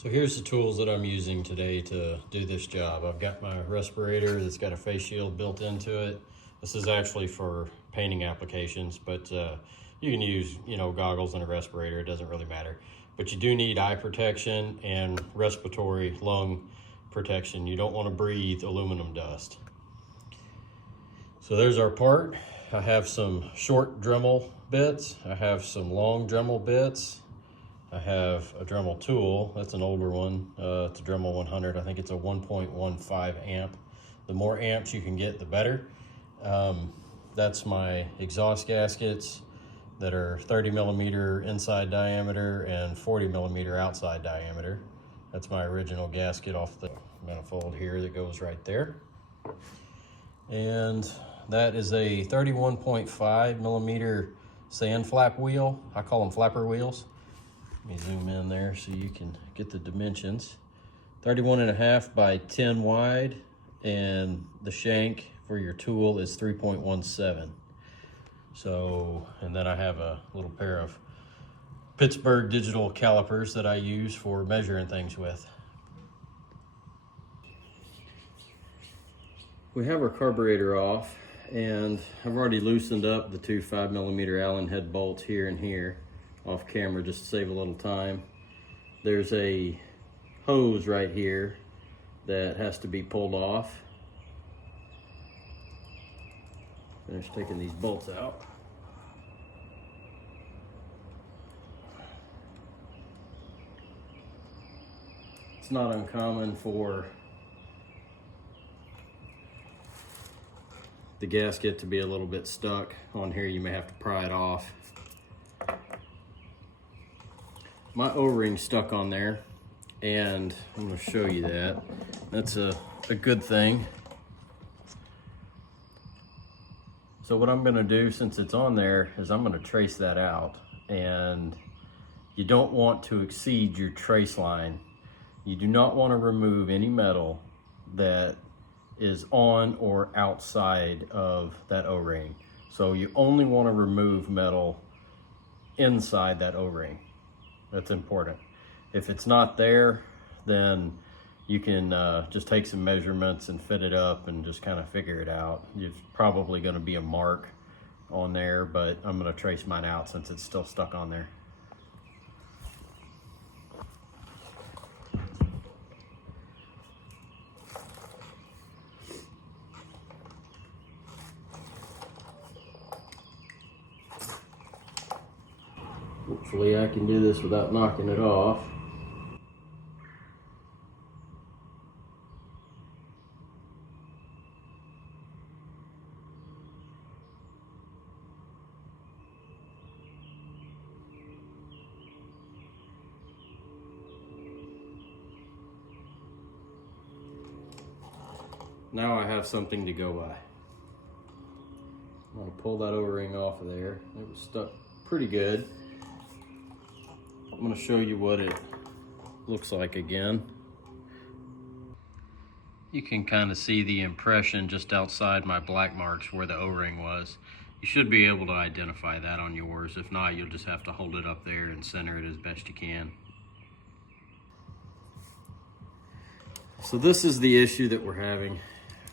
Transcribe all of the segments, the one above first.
So here's the tools that I'm using today to do this job. I've got my respirator that's got a face shield built into it. This is actually for painting applications, but you can use, goggles and a respirator. It doesn't really matter. But you do need eye protection and respiratory lung protection. You don't want to breathe aluminum dust. So there's our part. I have some short Dremel bits. I have some long Dremel bits. I have a Dremel tool. That's an older one. It's a Dremel 100. I think it's a 1.15 amp. The more amps you can get, the better. That's my exhaust gaskets that are 30 millimeter inside diameter and 40 millimeter outside diameter. That's my original gasket off the manifold here that goes right there. And that is a 31.5 millimeter sand flap wheel. I call them flapper wheels. Let me zoom in there so you can get the dimensions. 31.5 by 10 wide, and the shank for your tool is 3.17. So, and then I have a little pair of Pittsburgh digital calipers that I use for measuring things with. We have our carburetor off, and I've already loosened up the two 5 millimeter Allen head bolts here and here off camera just to save a little time. There's a hose right here that has to be pulled off. Finish taking these bolts out. It's not uncommon for the gasket to be a little bit stuck on here. You may have to pry it off. My O-ring stuck on there, and I'm going to show you that. That's a good thing. So what I'm going to do, since it's on there, is I'm going to trace that out. And you don't want to exceed your trace line. You do not want to remove any metal that is on or outside of that O-ring. So you only want to remove metal inside that O-ring. That's important. If it's not there, then you can just take some measurements and fit it up and just kind of figure it out. There's probably going to be a mark on there, but I'm going to trace mine out since it's still stuck on there. Hopefully I can do this without knocking it off. Now I have something to go by. I'm going to pull that O-ring off of there. It was stuck pretty good. I'm going to show you what it looks like again. You can kind of see the impression just outside my black marks where the O-ring was. You should be able to identify that on yours. If not, you'll just have to hold it up there and center it as best you can. So this is the issue that we're having.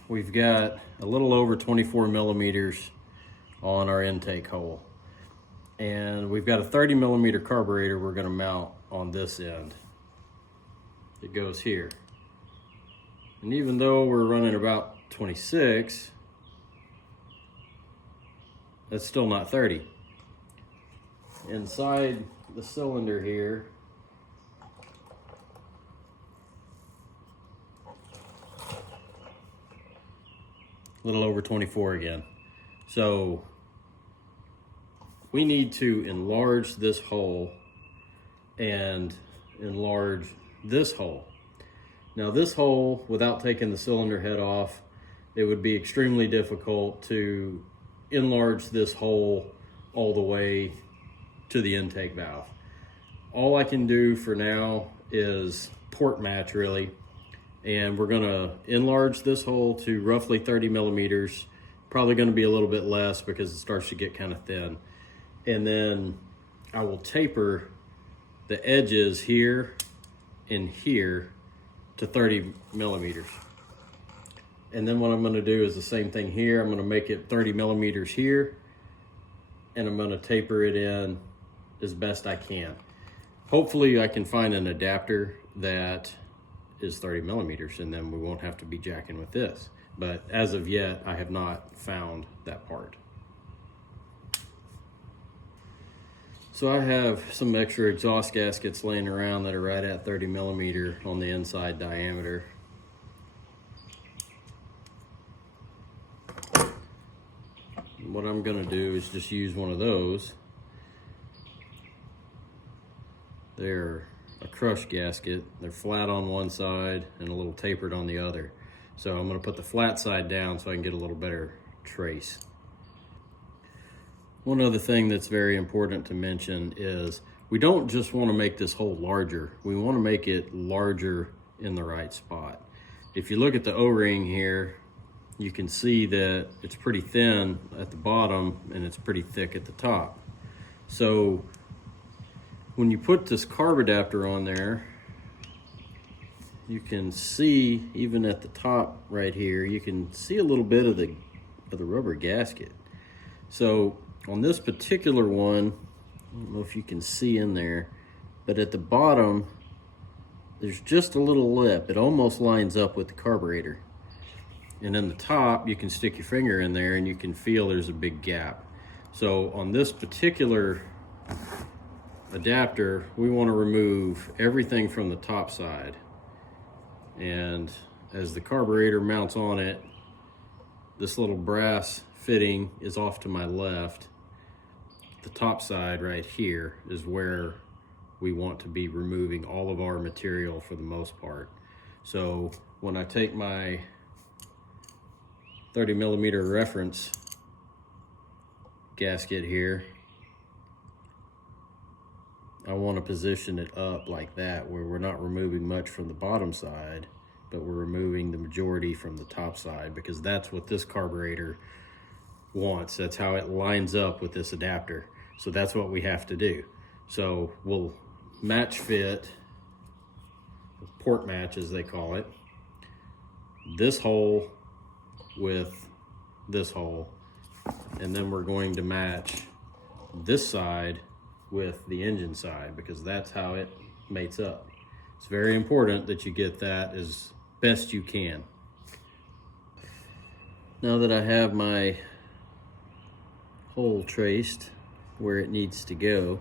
We've got a little over 24 millimeters on our intake hole. And we've got a 30 millimeter carburetor we're going to mount on this end. It goes here. And even though we're running about 26, that's still not 30. Inside the cylinder here, a little over 24 again. So we need to enlarge this hole and enlarge this hole. Now this hole, without taking the cylinder head off, it would be extremely difficult to enlarge this hole all the way to the intake valve. All I can do for now is port match really, and we're gonna enlarge this hole to roughly 30 millimeters, probably gonna be a little bit less because it starts to get kind of thin. And then I will taper the edges here in here to 30 millimeters. And then what I'm gonna do is the same thing here. I'm gonna make it 30 millimeters here, and I'm gonna taper it in as best I can. Hopefully I can find an adapter that is 30 millimeters, and then we won't have to be jacking with this. But as of yet, I have not found that part. So I have some extra exhaust gaskets laying around that are right at 30 millimeter on the inside diameter. What I'm gonna do is just use one of those. They're a crush gasket. They're flat on one side and a little tapered on the other. So I'm gonna put the flat side down so I can get a little better trace. One other thing that's very important to mention is we don't just want to make this hole larger. We want to make it larger in the right spot. If you look at the O-ring here, you can see that it's pretty thin at the bottom and it's pretty thick at the top. So when you put this carb adapter on there, you can see even at the top right here, you can see a little bit of the rubber gasket. So on this particular one, I don't know if you can see in there, but at the bottom, there's just a little lip. It almost lines up with the carburetor. And in the top, you can stick your finger in there and you can feel there's a big gap. So on this particular adapter, we want to remove everything from the top side. And as the carburetor mounts on it, this little brass fitting is off to my left. The top side right here is where we want to be removing all of our material for the most part. So when I take my 30 millimeter reference gasket here, I want to position it up like that, where we're not removing much from the bottom side, but we're removing the majority from the top side, because that's what this carburetor wants. That's how it lines up with this adapter. So that's what we have to do. So we'll match fit, port match as they call it, this hole with this hole, and then we're going to match this side with the engine side, because that's how it mates up. It's very important that you get that as best you can. Now that I have my hole traced where it needs to go,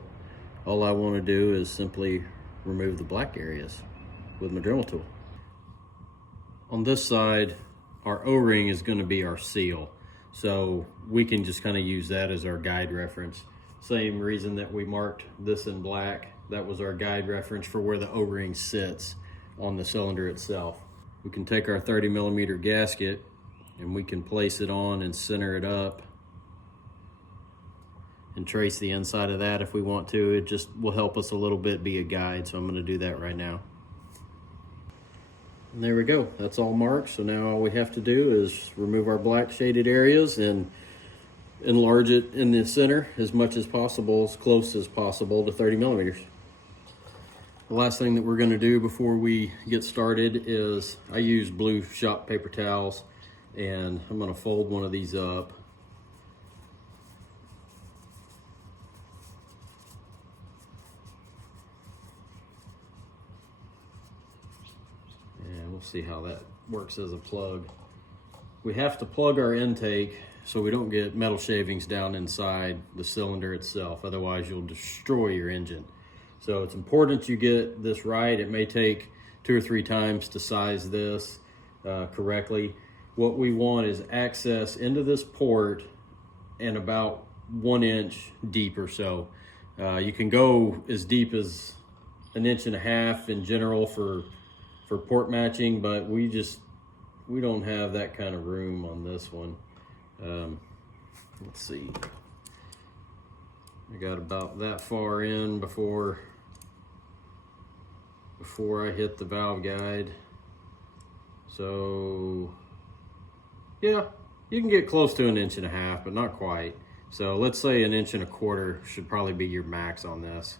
all I want to do is simply remove the black areas with my Dremel tool. On this side, our O-ring is going to be our seal, so we can just kind of use that as our guide reference. Same reason that we marked this in black, that was our guide reference for where the O-ring sits on the cylinder itself. We can take our 30 millimeter gasket and we can place it on and center it up and trace the inside of that if we want to. It just will help us a little bit be a guide, so I'm going to do that right now. And there we go, that's all marked. So now all we have to do is remove our black shaded areas and enlarge it in the center as much as possible, as close as possible to 30 millimeters. The last thing that we're going to do before we get started is I use blue shop paper towels, and I'm going to fold one of these up. And we'll see how that works as a plug. We have to plug our intake so we don't get metal shavings down inside the cylinder itself, otherwise you'll destroy your engine. So it's important you get this right. It may take 2 or 3 times to size this correctly. What we want is access into this port and about 1 inch deep or so. You can go as deep as 1.5 inches in general for port matching, but we don't have that kind of room on this one. Let's see, I got about that far in before I hit the valve guide. So yeah, you can get close to 1.5 inches, but not quite. So let's say 1.25 inches should probably be your max on this.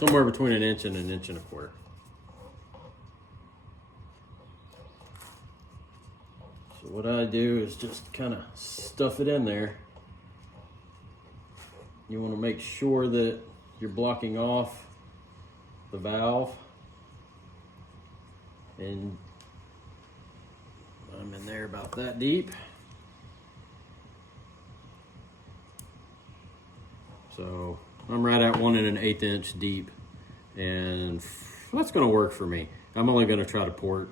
somewhere between an inch and a quarter. So what I do is just kind of stuff it in there. You want to make sure that you're blocking off the valve, and I'm in there about that deep. So I'm right at 1 1/8 inch deep, and that's going to work for me. I'm only going to try to port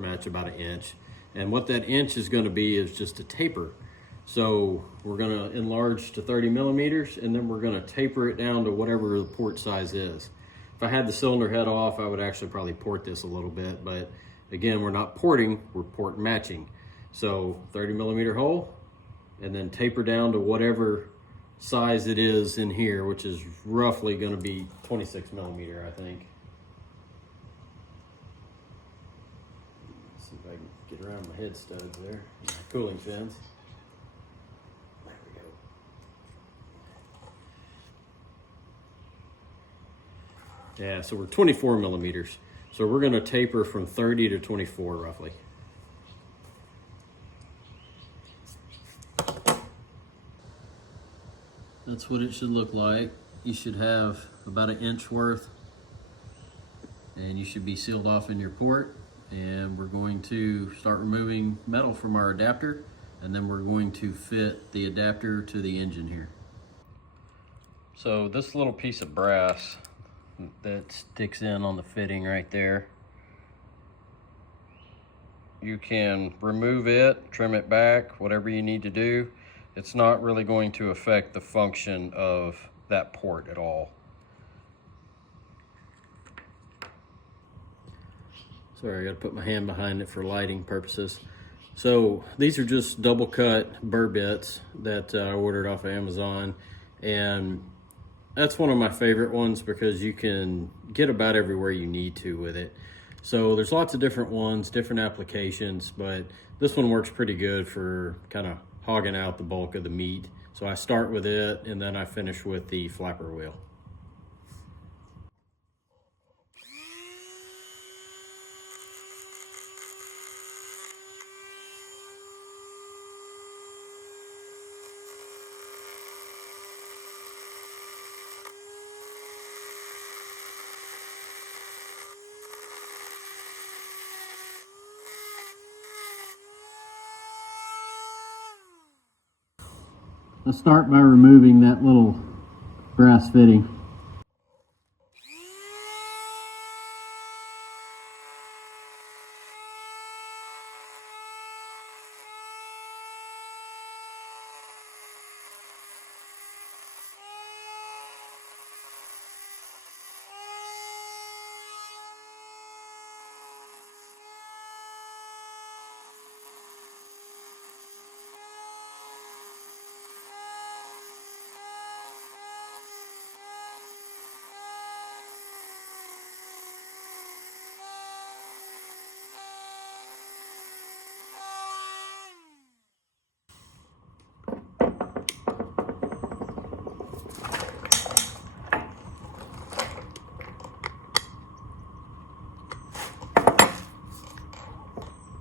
match about 1 inch, and what that inch is going to be is just a taper. So we're going to enlarge to 30 millimeters, and then we're going to taper it down to whatever the port size is. If I had the cylinder head off, I would actually probably port this a little bit, but again, we're not porting, we're port matching. So 30 millimeter hole, and then taper down to whatever size it is in here, which is roughly going to be 26 millimeter, I think. Let's see if I can get around my head studs there, my cooling fins. There we go. Yeah, so we're 24 millimeters. So we're going to taper from 30 to 24 roughly. That's what it should look like. You should have about 1 inch worth, and you should be sealed off in your port. And we're going to start removing metal from our adapter, and then we're going to fit the adapter to the engine here. So this little piece of brass that sticks in on the fitting right there, you can remove it, trim it back, whatever you need to do. It's not really going to affect the function of that port at all. Sorry, I gotta put my hand behind it for lighting purposes. So these are just double cut burr bits that I ordered off of Amazon, and that's one of my favorite ones because you can get about everywhere you need to with it. So there's lots of different ones, different applications, but this one works pretty good for kind of hogging out the bulk of the meat. So I start with it, and then I finish with the flapper wheel. Let's start by removing that little brass fitting.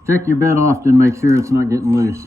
Check your bed often, make sure it's not getting loose.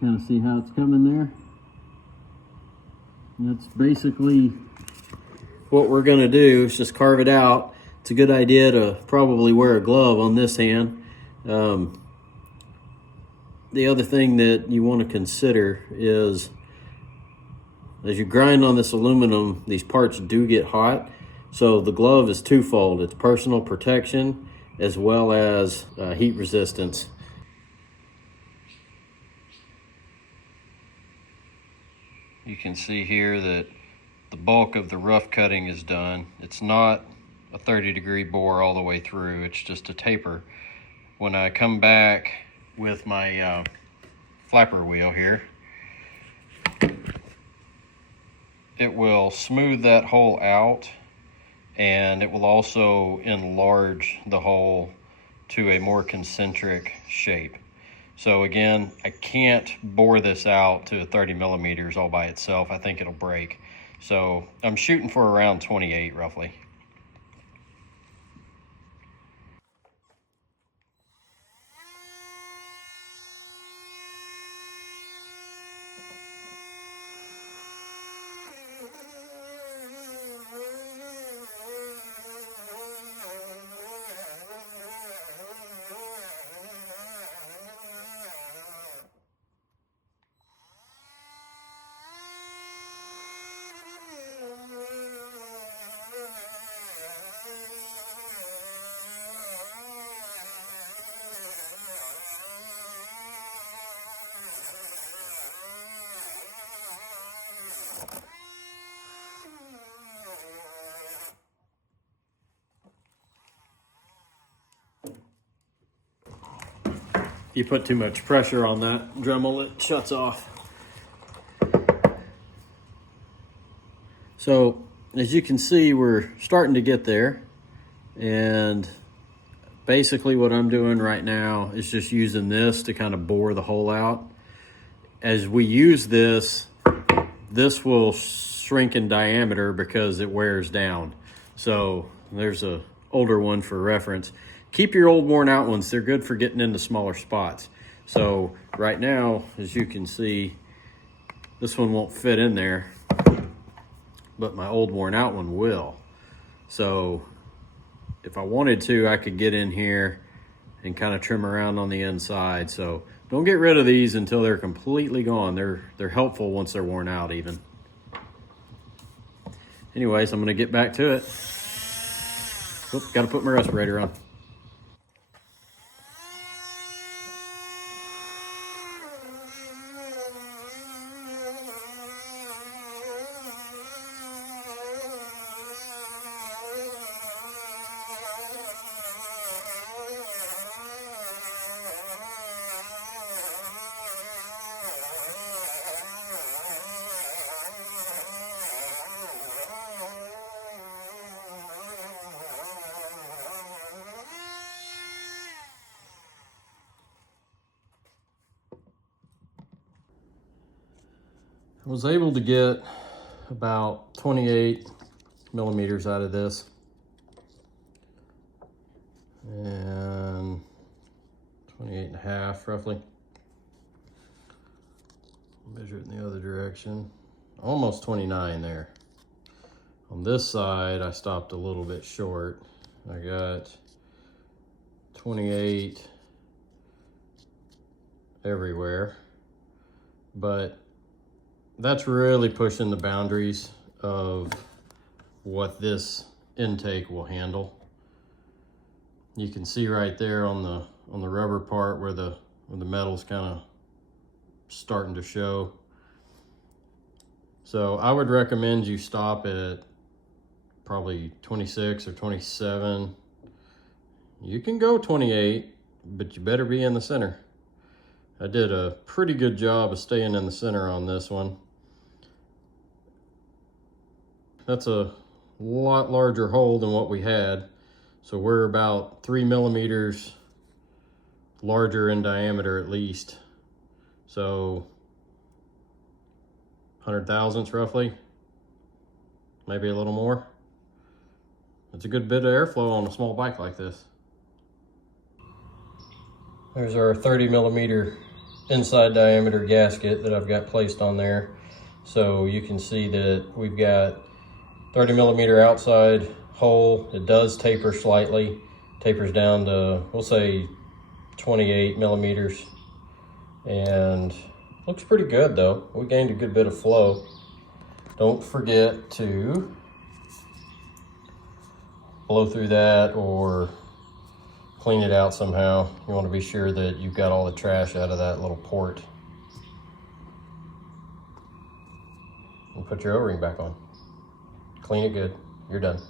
Kind of see how it's coming there. And that's basically what we're going to do, is just carve it out. It's a good idea to probably wear a glove on this hand. The other thing that you want to consider is, as you grind on this aluminum, these parts do get hot. So the glove is twofold. It's personal protection as well as heat resistance. You can see here that the bulk of the rough cutting is done. It's not a 30-degree bore all the way through, it's just a taper. When I come back with my flapper wheel here, it will smooth that hole out, and it will also enlarge the hole to a more concentric shape. So again, I can't bore this out to 30 millimeters all by itself. I think it'll break. So I'm shooting for around 28 roughly. You put too much pressure on that Dremel, it shuts off. So as you can see, we're starting to get there, and basically what I'm doing right now is just using this to kind of bore the hole out. As we use this, this will shrink in diameter because it wears down. So there's a older one for reference. Keep your old worn out ones. They're good for getting into smaller spots. So right now, as you can see, this one won't fit in there, but my old worn out one will. So if I wanted to, I could get in here and kind of trim around on the inside. So don't get rid of these until they're completely gone. They're helpful once they're worn out even. Anyways, I'm gonna get back to it. Oop, gotta put my respirator on. I was able to get about 28 millimeters out of this, and 28 and a half roughly. Measure it in the other direction. Almost 29 there. On this side, I stopped a little bit short. I got 28 everywhere, but that's really pushing the boundaries of what this intake will handle. You can see right there on the rubber part where the metal's kind of starting to show. So I would recommend you stop at probably 26 or 27. You can go 28, but you better be in the center. I did a pretty good job of staying in the center on this one. That's a lot larger hole than what we had. So we're about 3 millimeters larger in diameter at least. So 100 thousandths roughly, maybe a little more. It's a good bit of airflow on a small bike like this. There's our 30 millimeter inside diameter gasket that I've got placed on there. So you can see that we've got 30 millimeter outside hole. It does taper slightly, tapers down to, we'll say 28 millimeters, and looks pretty good though. We gained a good bit of flow. Don't forget to blow through that or clean it out somehow. You want to be sure that you've got all the trash out of that little port. And put your O-ring back on. Clean it good. You're done.